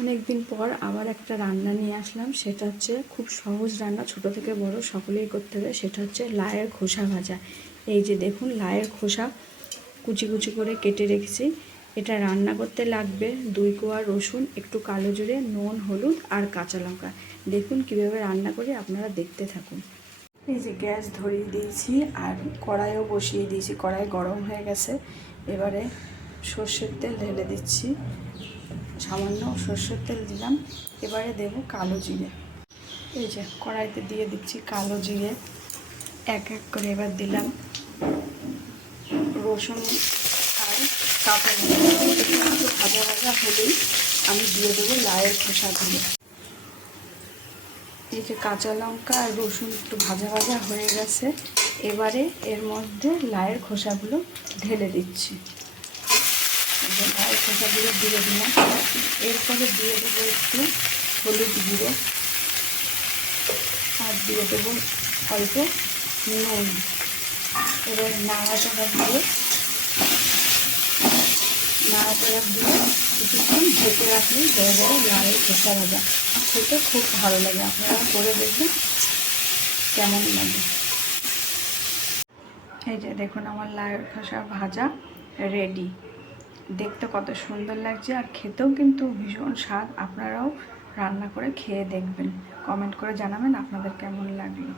অনেক দিন পর আবার একটা রান্না নিয়ে আসলাম। সেটা হচ্ছে খুব সহজ রান্না, ছোট থেকে বড় সকলেই করতে হবে। সেটা হচ্ছে লাউয়ের খোসা ভাজা। এই যে দেখুন, লাউয়ের খোসা কুচি কুচি করে কেটে রেখেছি। এটা রান্না করতে লাগবে 2 কোয়া রসুন, একটু কালো জিরে, নুন, হলুদ আর কাঁচা লঙ্কা। দেখুন কিভাবে রান্না করি, আপনারা দেখতে থাকুন। এই যে গ্যাস ধরিয়ে দিয়েছি আর কড়াইও বসিয়ে দিয়েছি। কড়াই গরম হয়ে গেছে। এবারে সর্ষের তেল ঢেলে দিচ্ছি। সামান্য সর্ষের তেল দিলাম। এবারে দেব কালো জিরে। এই যে কড়াইতে দিয়ে দিচ্ছি কালো জিরে। এক এক করে এবার দিলাম রসুন আর কাঁচা লঙ্কা। একটু ভাজা ভাজা হলেই আমি দিয়ে দেবো লাউয়ের খোসাগুলো। এই যে কাঁচা লঙ্কা আর রসুন একটু ভাজা ভাজা হয়ে গেছে। এবারে এর মধ্যে লাউয়ের খোসাগুলো ঢেলে দিচ্ছি। লাউয়ের খোসাগুলো দিয়ে দিলাম। এরপরে দিয়ে দেবো একটু হলুদ গুঁড়ো আর দিয়ে দেবো অল্প নুন। এবার নাড়াচাড়া দিয়ে কিছুক্ষণ ঢেকে রাখলেই হয়ে যাবে লাউয়ের খোসা ভাজা। খেতে খুব ভালো লাগে, আপনারা করে দেখবেন কেমন লাগে। এই যে দেখুন, আমার লাউয়ের খোসা ভাজা রেডি। দেখতে কত সুন্দর লাগছে আর খেতেও কিন্তু ভীষণ স্বাদ। আপনারাও রান্না করে খেয়ে দেখবেন, কমেন্ট করে জানাবেন আপনাদের কেমন লাগলো।